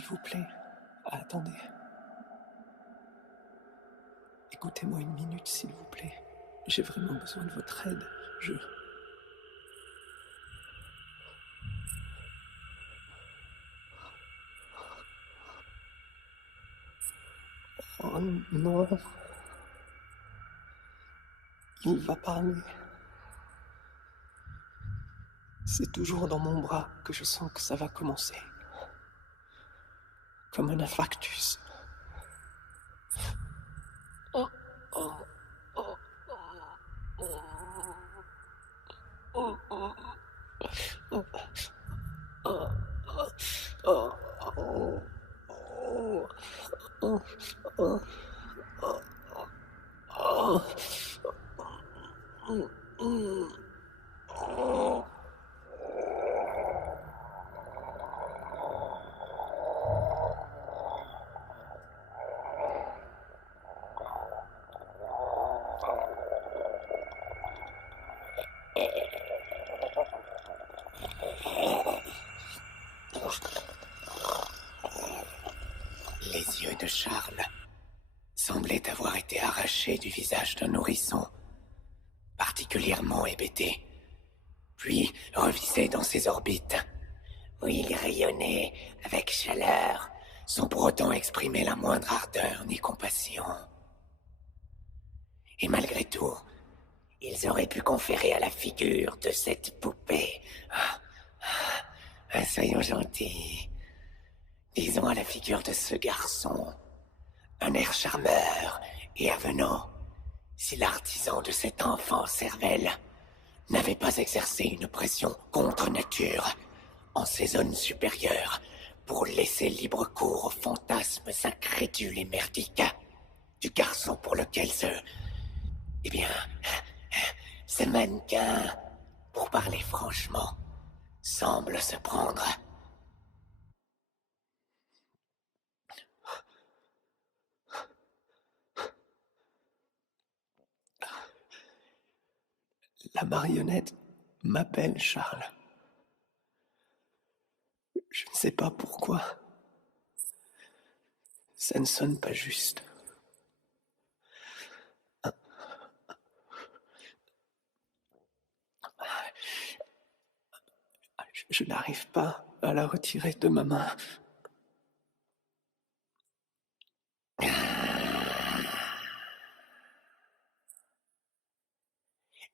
S'il vous plaît, attendez. Écoutez-moi une minute, s'il vous plaît. J'ai vraiment besoin de votre aide. Oh non. Il va parler. C'est toujours dans mon bras que je sens que ça va commencer. Comme un infarctus. Oh, oh, oh, oh, oh, oh, oh, oh, oh, oh, oh, oh, oh, oh. Les yeux de Charles semblaient avoir été arrachés du visage d'un nourrisson, particulièrement hébété, puis revissaient dans ses orbites, où il rayonnait avec chaleur, sans pour autant exprimer la moindre ardeur ni compassion. Et malgré tout, ils auraient pu conférer à la figure de cette poupée. Soyons gentils. Disons à la figure de ce garçon un air charmeur et avenant, si l'artisan de cet enfant cervelle n'avait pas exercé une pression contre nature en ses zones supérieures pour laisser libre cours aux fantasmes incrédules et merdiques du garçon pour lequel ce mannequin, pour parler franchement, semble se prendre. La marionnette m'appelle Charles. Je ne sais pas pourquoi. Ça ne sonne pas juste. Je n'arrive pas à la retirer de ma main.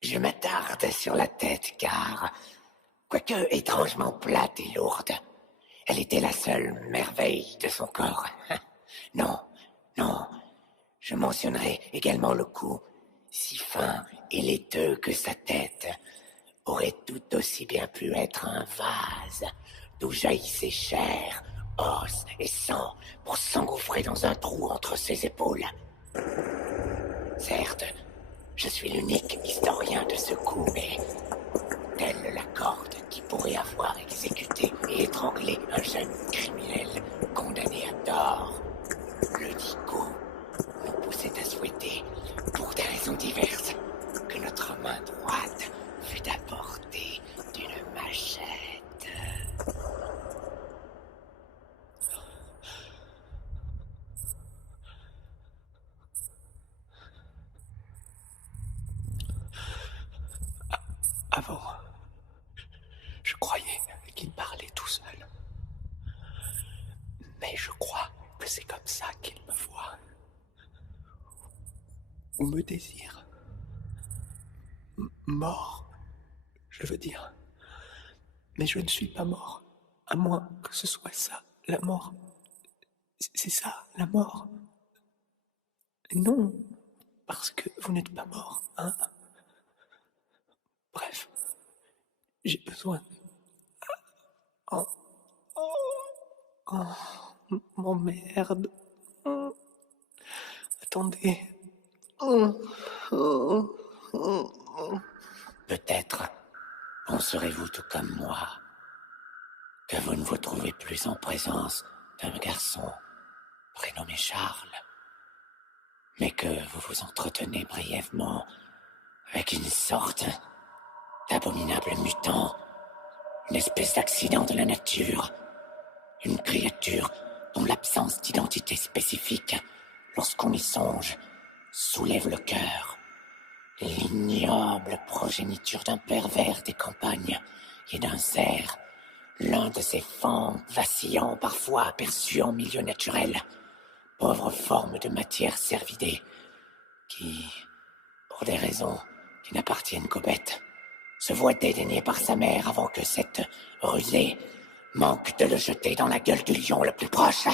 Je m'attarde sur la tête car, quoique étrangement plate et lourde, elle était la seule merveille de son corps. Non, je mentionnerai également le cou, si fin et laiteux que sa tête aurait tout aussi bien pu être un vase d'où jaillissait chair, os et sang pour s'engouffrer dans un trou entre ses épaules. Certes, je suis l'unique historien de ce coup, mais telle la corde qui pourrait avoir exécuté et étranglé un jeune criminel condamné à tort, le dit coup nous poussait à souhaiter, pour des raisons diverses, que notre main droite fût à portée d'une machette. Avant, je croyais qu'il parlait tout seul. Mais je crois que c'est comme ça qu'il me voit. Ou me désire. Mort, je veux dire. Mais je ne suis pas mort. À moins que ce soit ça, la mort. C'est ça, la mort. Non, parce que vous n'êtes pas mort, hein. Bref, j'ai besoin. Oh, m'emmerde. Attendez. Peut-être penserez-vous tout comme moi que vous ne vous trouvez plus en présence d'un garçon prénommé Charles, mais que vous vous entretenez brièvement avec une sorte d'abominable mutant, une espèce d'accident de la nature, une créature dont l'absence d'identité spécifique, lorsqu'on y songe, soulève le cœur. L'ignoble progéniture d'un pervers des campagnes et d'un cerf, l'un de ces fangs vacillants parfois aperçus en milieu naturel, pauvre forme de matière cervidée, qui, pour des raisons qui n'appartiennent qu'aux bêtes, se voit dédaigné par sa mère avant que cette rusée manque de le jeter dans la gueule du lion le plus proche.